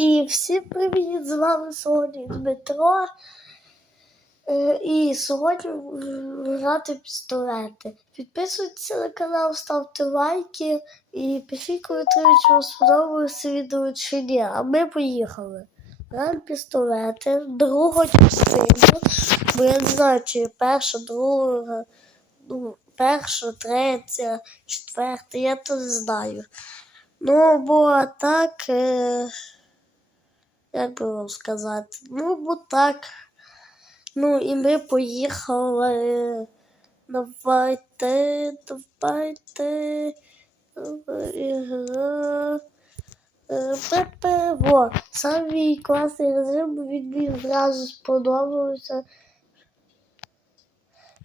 І всім привіт! З вами сьогодні Дмитро. Е, І сьогодні грати пістолети. Підписуйтесь на канал, ставте лайки і пишіть коментарі, чи вам сподобалося відео чи ні. А ми поїхали. Граємо пістолети, другу частину. Бо я не знаю, чи перша, друга, ну, перша, третя, четверта, я то не знаю. Ну, бо так. Е... Як би вам сказати? Ну, бо так. Ну, і ми поїхали. Давайте, давайте. Во, самий класний режим, він мені зразу сподобався.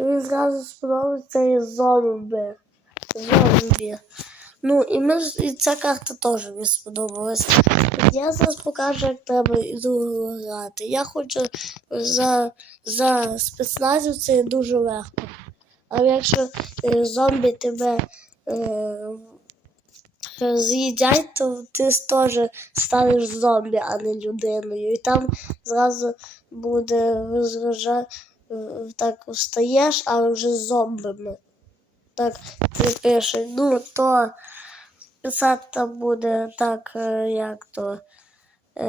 Він зразу сподобався і зомбі. Зомбі. Ну, і, ми, і ця карта теж мені сподобалась. Я зараз покажу, як треба іду грати. Я хочу за, за спецназів це дуже легко. Але якщо е, зомбі тебе е, з'їдять, то ти теж станеш зомбі, а не людиною. І там зразу буде розгружа, е, так встаєш, але вже з зомбами. Так не пише. Ну, то писати там буде так, е, як то. Е,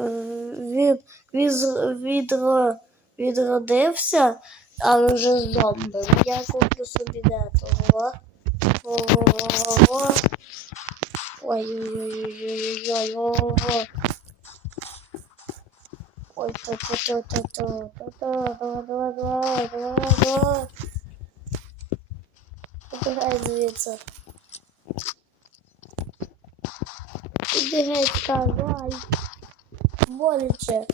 е, він, відро, відродився, але вже з зомбом. Я куплю собі не того. Ого. Ой-ой-ой-ой-ой-ой. Ой, то то то то то то то давай, давай, давай, давай, давай. Убігай звідси. Іди геть, давай. Боляче.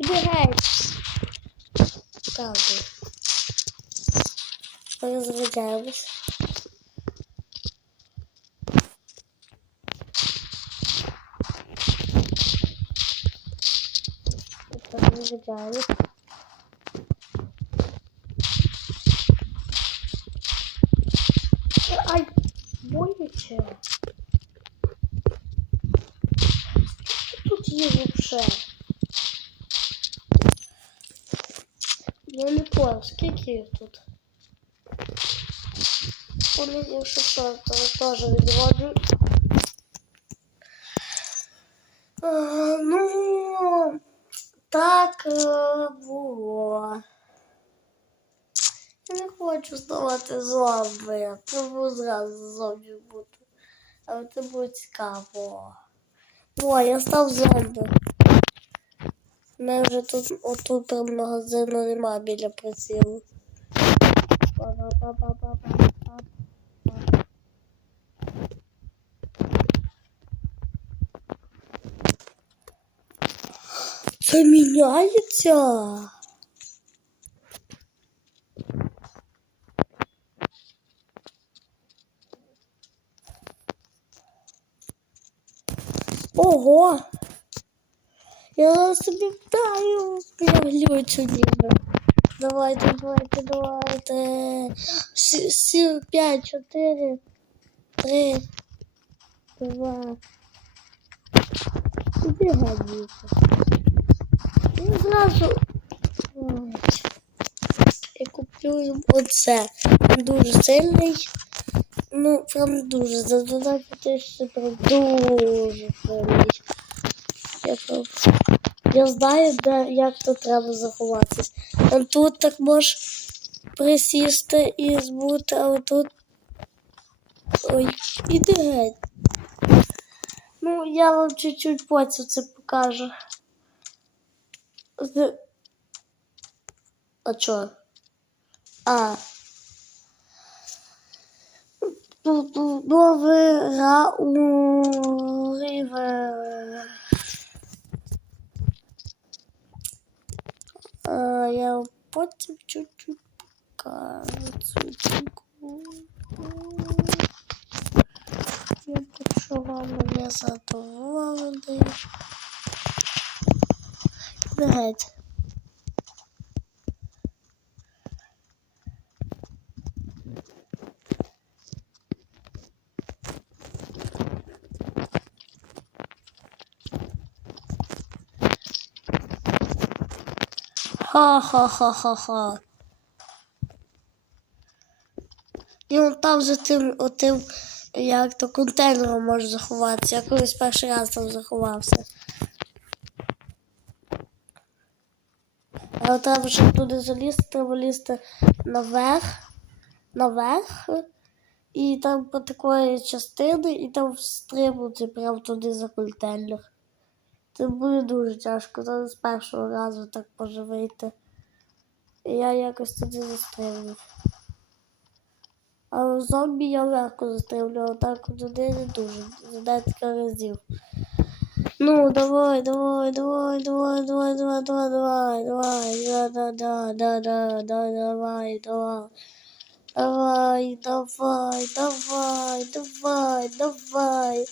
Іди геть. Так. Розглядаємось. Розглядаємось. Ай, боляче. Тут є. Я не понял, скільки тут? Вони, якщо що, то теж відводжу. Ну, так е, було. Я не хочу ставати зомби. Тому зразу зомбі буду. Але це буде цікаво. О, я став зомби. Мене вже тут отут магазину нема біля прицілу. Це міняється. Ого! Я собі вдаю, глючу ніби. Давайте, давайте, давайте. Сі, сі, п'ять, чотири, три, два. Іди гадіться. І зразу. Я куплю оце. Він дуже сильний. Ну, прям дуже. За 12 тисяч прям дуже сильний. Я, прям... я знаю, де, як тут треба заховатись. Тут так можеш присісти і збути, а тут. Ой, іди геть. Ну, я вам чуть-чуть потім це покажу. А чо? А. Новий у Рівер. Я потім чуть-чуть покажу цю штуку. Я почував мене задоволений. Геть. Ха-ха-ха-ха-ха. І он там за тим, отим, як то контейнером може заховатися. Я колись перший раз там заховався. Але треба, щоб туди залізти, треба лізти наверх, наверх, і там по такої частини, і там встрибнути прямо туди за контейнер. Це буде дуже тяжко, це з першого разу так. І я якось туди застрибнув. А зомбі я легко застрибну, а так туди не дуже. За декілька разів. Ну, давай, давай, давай, давай, давай, давай, давай, давай, давай, да, да, да, да, да, да, давай, давай. Давай, давай, давай, давай, давай.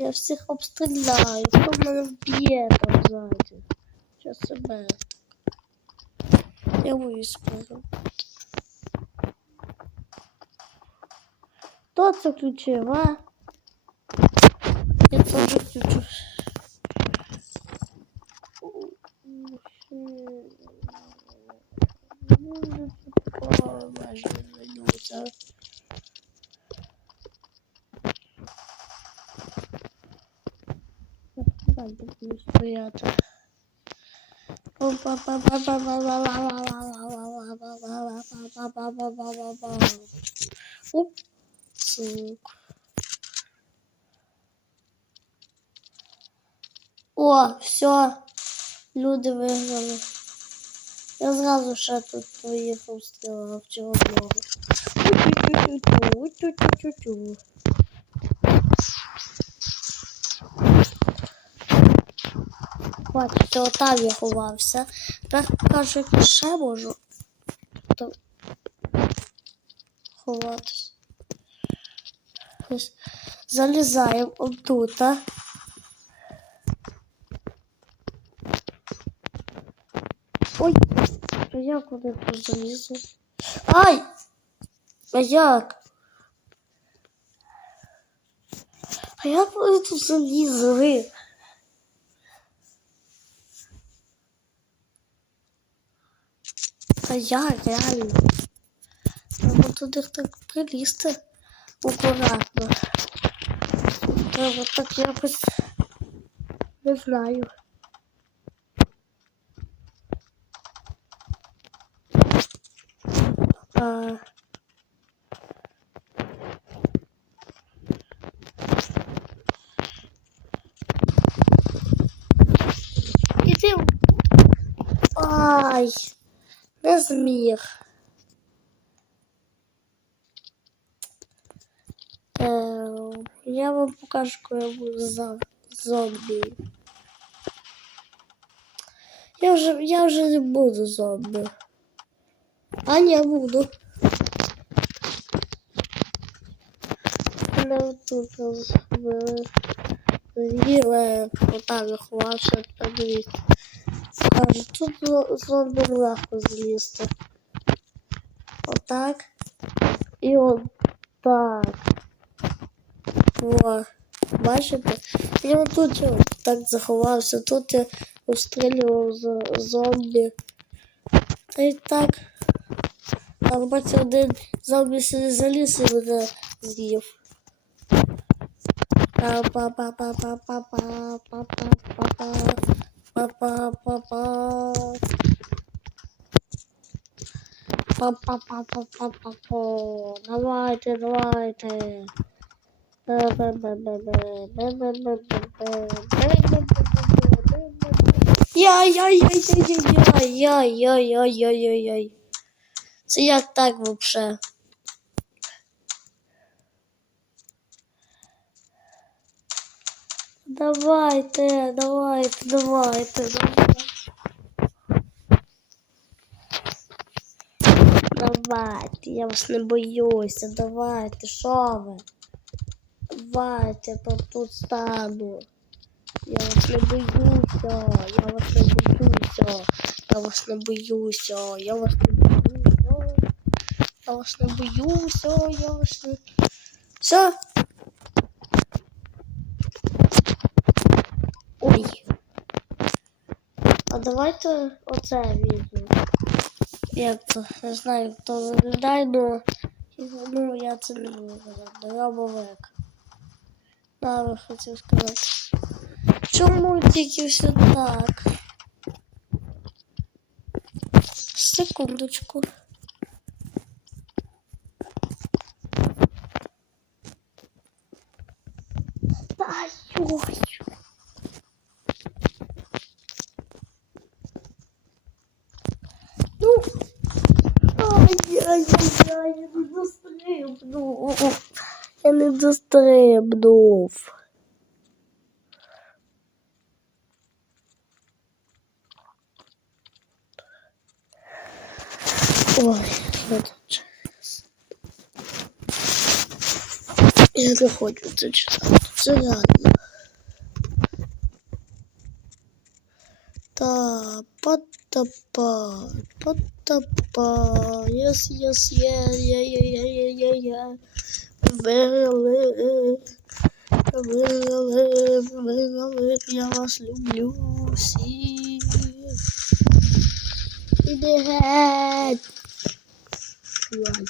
Я всіх обстріляю. Хто мене вб'є там ззаді? Що себе? Я виспаю. Хто це включив, а? багато. Оп, звук. О, все, люди виграли. Я зразу ще тут поїхав стріла а в чого. Тю-тю-тю-тю, тю-тю-тю-тю. Тю-тю-тю-тю-тю-тю-тю-тю. Бачите, отам я ховався. Тепер покажу, як ще можу то ховатись. Ось залізаємо отут. а. Ой, а як вони тут залізли? Ай! А як? А як вони тут залізли? Та як, реально? Треба туди так прилізти акуратно. Треба так якось не знаю. А... Ай, не зміг. Е, я вам покажу, коли я буду за зомбі. Я вже, я вже не буду зомбі. А не буду. Мене тут розбили. З'їли, отак заховався, подивіться. Кажу, тут зо- зомбі легко злізти. Отак. І отак. О, бачите? Я тут я так заховався, тут я обстрілював з зомбі. Та й так. Там бачу один зомбі сюди заліз і мене з'їв. Па-па-па-па-па-па-па-па-па-па-па. pa, pa, pa, pa. Pa, pa, pa, pa, pa, pa, pa. Dawajcie, dawajcie. Be, be, be, be, be, be, be, be, be, be, be, Jaj, jaj, jaj, jaj, jaj, jaj, jaj, jaj, jaj, jaj, jaj. Co jak tak w Давайте, давайте, давайте, давайте. Давайте, я вас не боюся, давайте, що ви? Давайте, я тут стану. Я вас не боюся, я вас не боюся, я вас не боюся, я вас не боюся, я вас не боюся, я вас не... Все? Ой. А давайте оце візьмемо. Я? Не знаю, хто виглядає, но ну, я це не буду. Дробовик. Да, ви хотів сказати. Чому тільки все так? Секундочку. Я не дострибнув. Ой, через. Я не хочу це читати. Це реально. Та, па-та-па, па-та-па, єс, єс, є, є, є, є, є, є, є. Виграли, виграли, виграли, я вас люблю всіх. Іди геть. Ой.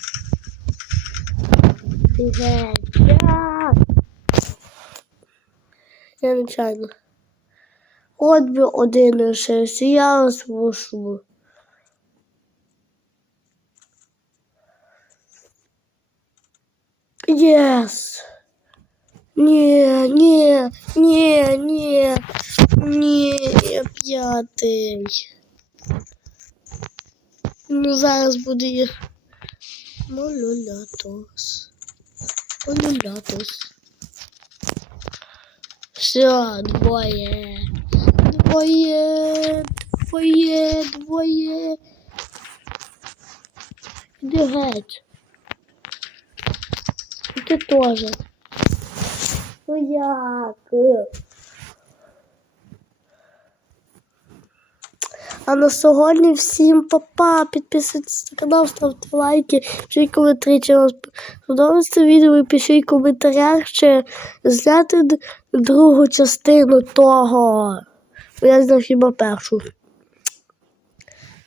Іди геть. Я. Я нечайно. От би один лишився, я вас прошу. Єс. Ні, ні, ні, ні, ні, п'ятий. Ну, зараз буде. Молюлятос. Молюлятос. Все, двоє. Двоє, двоє, двоє. Іди геть. І ти теж. Ну як? А на сьогодні всім па-па. Підписуйтесь на канал, ставте лайки, пишіть коментарі, чи вам сподобалось це відео, і пишіть в коментарях, чи зняти другу частину того. Я знав хіба першу.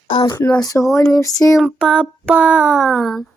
А на сьогодні всім па-па!